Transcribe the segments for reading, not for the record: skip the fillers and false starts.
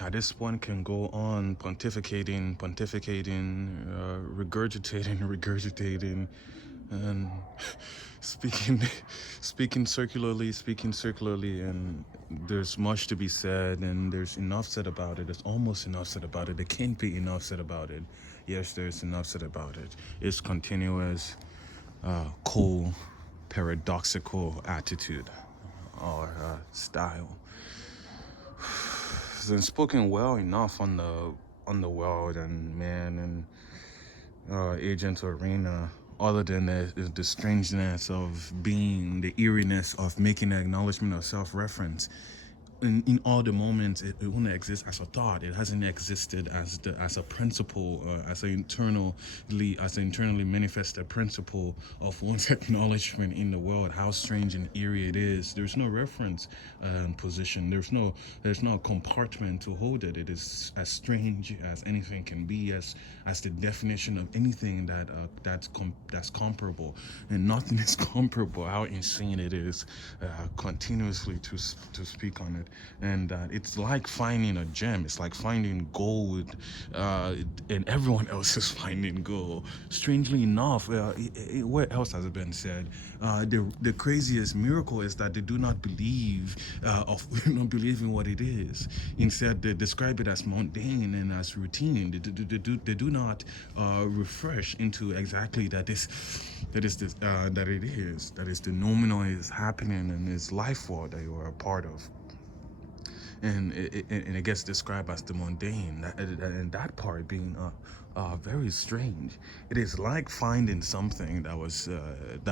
at this point can go on pontificating, regurgitating, and speaking, speaking circularly, and there's much to be said, and there's enough said about it. There's almost enough said about it. There can't be enough said about it. Yes, there's enough said about it. It's continuous, cool, paradoxical attitude or style. It's spoken well enough on the world and man and agent arena. Other than the strangeness of being, the eeriness of making an acknowledgement of self-reference, in all the moments it only exists as a thought. It hasn't existed as a principle, as an internally manifested principle of one's acknowledgement in the world. How strange and eerie it is. There's no reference position. There's no compartment to hold it. It is as strange as anything can be, as the definition of anything that's comparable, and nothing is comparable. How insane it is, continuously to speak on it. And it's like finding a gem. It's like finding gold, and everyone else is finding gold. Strangely enough, where else has it been said? The craziest miracle is that they do not believe do not believe in what it is. Instead, they describe it as mundane and as routine. They do not refresh into exactly that it is the nominal is happening in this life world that you are a part of. And it gets described as the mundane, and that part being very strange. It is like finding something that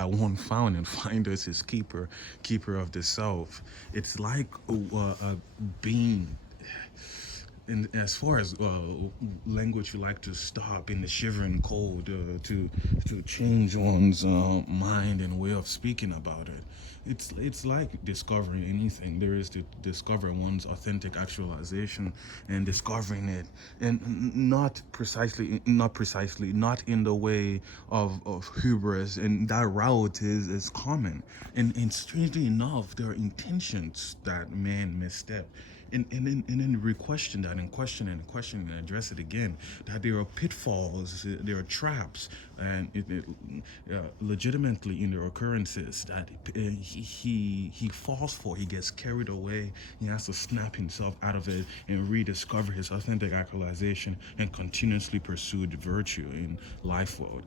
one found, and finders is keeper of the self. It's like being. And as far as language, you like to stop in the shivering cold to change one's mind and way of speaking about it. It's like discovering anything there is to discover one's authentic actualization, and discovering it, and not in the way of hubris, and that route is common. And strangely enough, there are intentions that man misstep, and then re-question that, and question and address it again, that there are pitfalls, there are traps, and legitimately in the occurrences that he falls for. He gets carried away. He has to snap himself out of it and rediscover his authentic actualization, and continuously pursue the virtue in life world.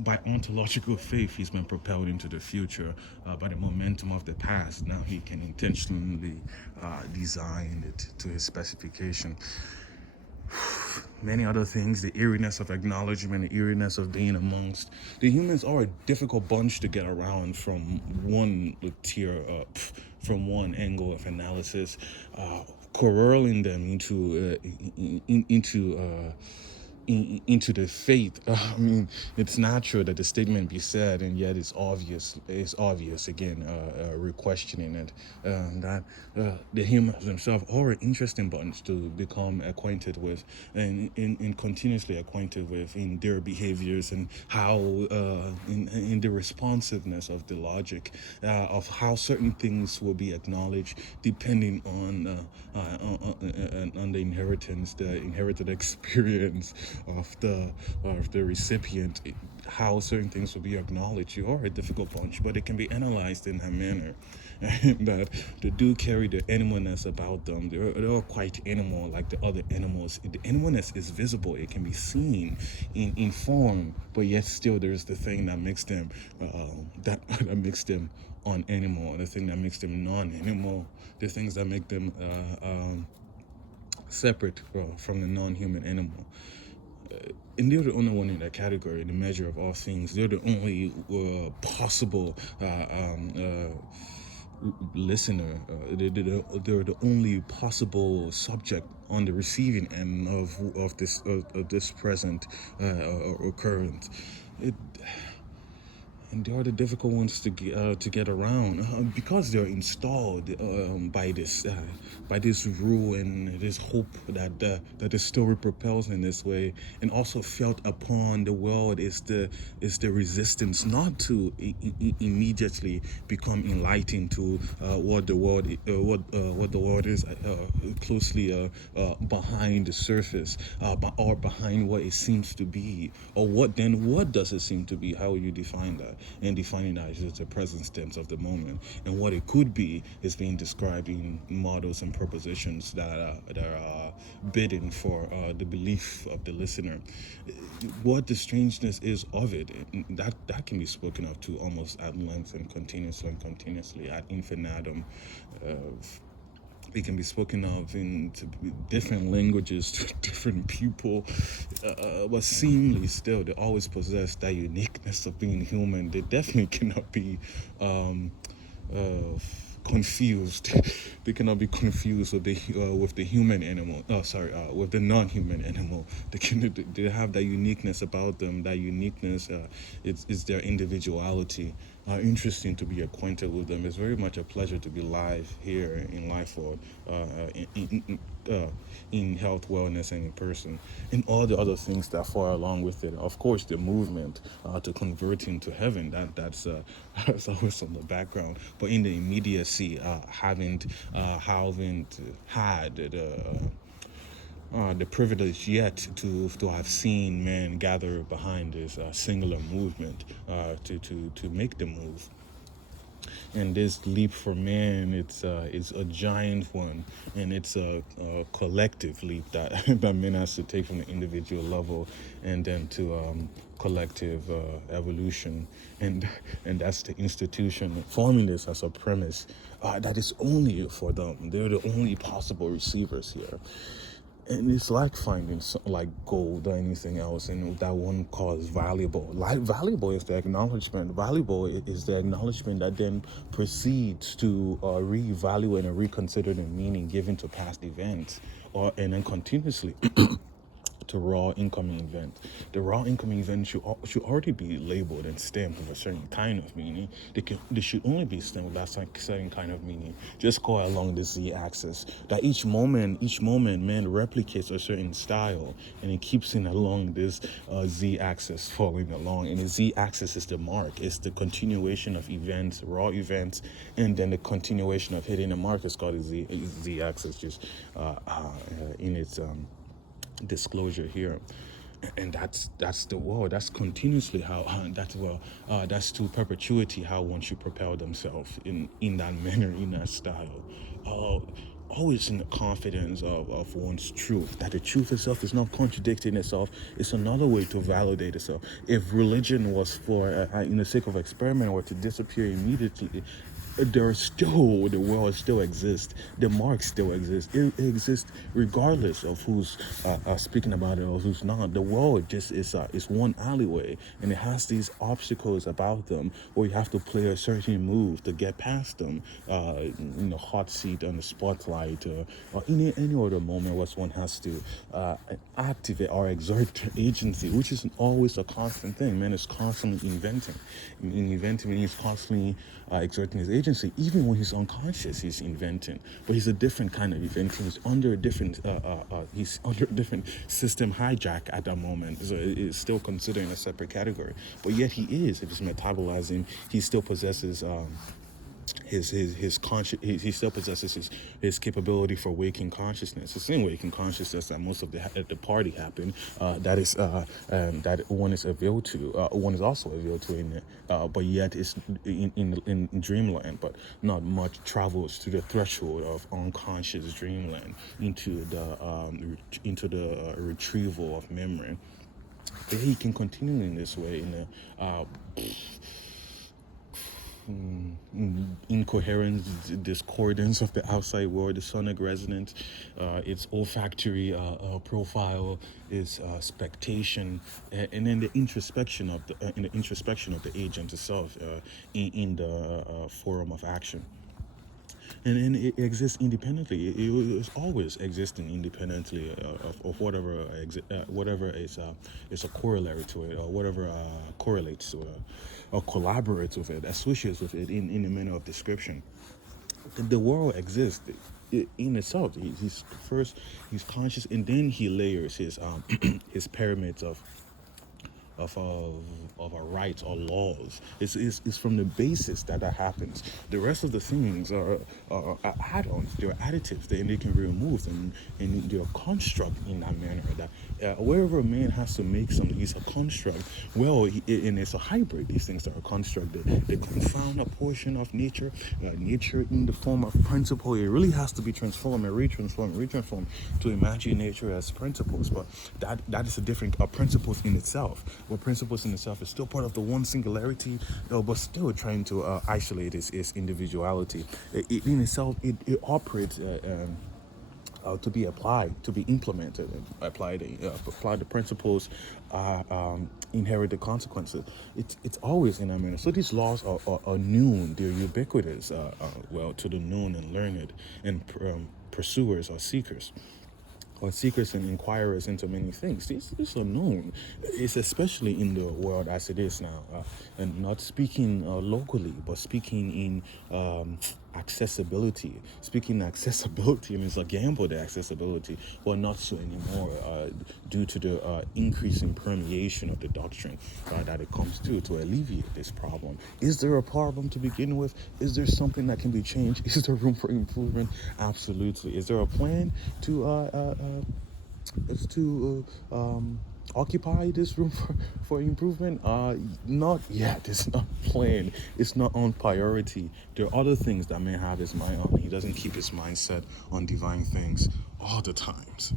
By ontological faith, he's been propelled into the future by the momentum of the past. Now he can intentionally design it to his specification. Many other things, the eeriness of acknowledgement, the eeriness of being amongst. The humans are a difficult bunch to get around from one tier up, from one angle of analysis, corralling them into the faith. I mean, it's natural that the statement be said, and yet it's obvious. It's obvious again, re-questioning it. That the humans themselves are an interesting bunch to become acquainted with, and in continuously acquainted with in their behaviors, and how in the responsiveness of the logic of how certain things will be acknowledged depending on the inheritance, the inherited experience of the recipient, how certain things will be acknowledged. You are a difficult bunch, but it can be analyzed in that manner. And that they do carry the animalness about them. They're quite animal, like the other animals. The animalness is visible. It can be seen in form, but yet still there's the thing that makes them that makes them un-animal, the thing that makes them non-animal, the things that make them separate from the non-human animal. And they're the only one in that category, the measure of all things. They're the only possible listener. They're the only possible subject on the receiving end of this present occurrence. It and they are the difficult ones to get around because they're installed by this rule and this hope that the story propels in this way, and also felt upon the world is the resistance not to immediately become enlightened to what the world is closely behind the surface, or behind what it seems to be, or what does it seem to be? How will you define that? And defining that is just the present tense of the moment, and what it could be is being described in models and propositions that are bidding for the belief of the listener. What the strangeness is of it, that can be spoken of to almost at length and continuously ad infinitum. Uh, it can be spoken of in different languages to different people, but seemingly still they always possess that uniqueness of being human. They definitely cannot be uh, confused. They cannot be confused with the human animal. Oh, sorry, with the non-human animal. They have that uniqueness about them. That uniqueness is their individuality. Interesting to be acquainted with them. It's very much a pleasure to be live here in Life World, in health, wellness, and in person, and all the other things that fall along with it. Of course, the movement to converting to heaven, that's always on the background. But in the immediacy, haven't had the privilege yet to have seen men gather behind this singular movement to make the move. And this leap for man, it's a giant one, and it's a collective leap that that man has to take from the individual level, and then to collective evolution, and that's the institution forming this as a premise that is only for them. They're the only possible receivers here. And it's like finding like gold or anything else, and that one calls valuable. Like valuable is the acknowledgement. Valuable is the acknowledgement that then proceeds to reevaluate and reconsider the meaning given to past events, or and then continuously to raw incoming event. The raw incoming event should already be labeled and stamped with a certain kind of meaning. They should only be stamped with that certain kind of meaning. Just go along the z-axis. That each moment, man replicates a certain style, and it keeps in along this z-axis, following along. And the z-axis is the mark. It's the continuation of events, raw events, and then the continuation of hitting the mark is called the z-axis, just in its disclosure here. And that's the world. That's continuously how that's to perpetuity how one should propel themselves in that manner, in that style, always in the confidence of one's truth, that the truth itself is not contradicting itself. It's another way to validate itself. If religion was for in the sake of experiment, or to disappear immediately, the world still exists, the mark still exists. It exists regardless of who's speaking about it or who's not. The world just is one alleyway, and it has these obstacles about them where you have to play a certain move to get past them, in the hot seat on the spotlight, or in any other moment where one has to activate or exert agency, which is always a constant thing. Man is constantly inventing. Inventing means constantly exerting his agency. Even when he's unconscious, he's inventing, but he's a different kind of inventing. He's under a different system hijack at that moment, so it's still considered in a separate category. But yet he is, if he's metabolizing, he still possesses his conscious. He still possesses his capability for waking consciousness. The same waking consciousness that most of the party happen. That is that one is availed to. One is also availed to in it, but yet it's in dreamland. But not much travels to the threshold of unconscious dreamland into the retrieval of memory. But he can continue in this way in the incoherence, discordance of the outside world, the sonic resonance, its olfactory profile, its spectation, and then the introspection of the agent itself in the forum of action. and it exists independently. It is always existing independently of whatever whatever is a corollary to it, or whatever correlates to it, or collaborates with it, associates with it in a manner of description. The world exists in itself. He's first, he's conscious, and then he layers his his pyramids of our rights or laws. It's from the basis that happens. The rest of the things are add-ons. They're additives. They can be removed, and they're construct in that manner. That wherever a man has to make something, he's a construct. Well, and it's a hybrid. These things are a construct. They confound a portion of nature. Nature in the form of principle. It really has to be transformed and retransformed to imagine nature as principles. But that is a different principles in itself. What principles in itself is still part of the one singularity, but still trying to isolate its individuality. It in itself, it operates to be applied, to be implemented, and apply the principles, inherit the consequences. It's always in that manner. So these laws are known, they're ubiquitous, well, to the known and learned, and pursuers or seekers, and inquirers into many things. These are known. It's especially in the world as it is now, and not speaking locally, but speaking in accessibility. Speaking accessibility, I mean, it's a gamble, the accessibility, but not so anymore, due to the increasing permeation of the doctrine that it comes to alleviate this problem. Is there a problem to begin with? Is there something that can be changed? Is there room for improvement? Absolutely. Is there a plan to occupy this room for improvement? Not yet. It's not planned. It's not on priority. There are other things that man have his mind on. He doesn't keep his mind set on divine things all the times.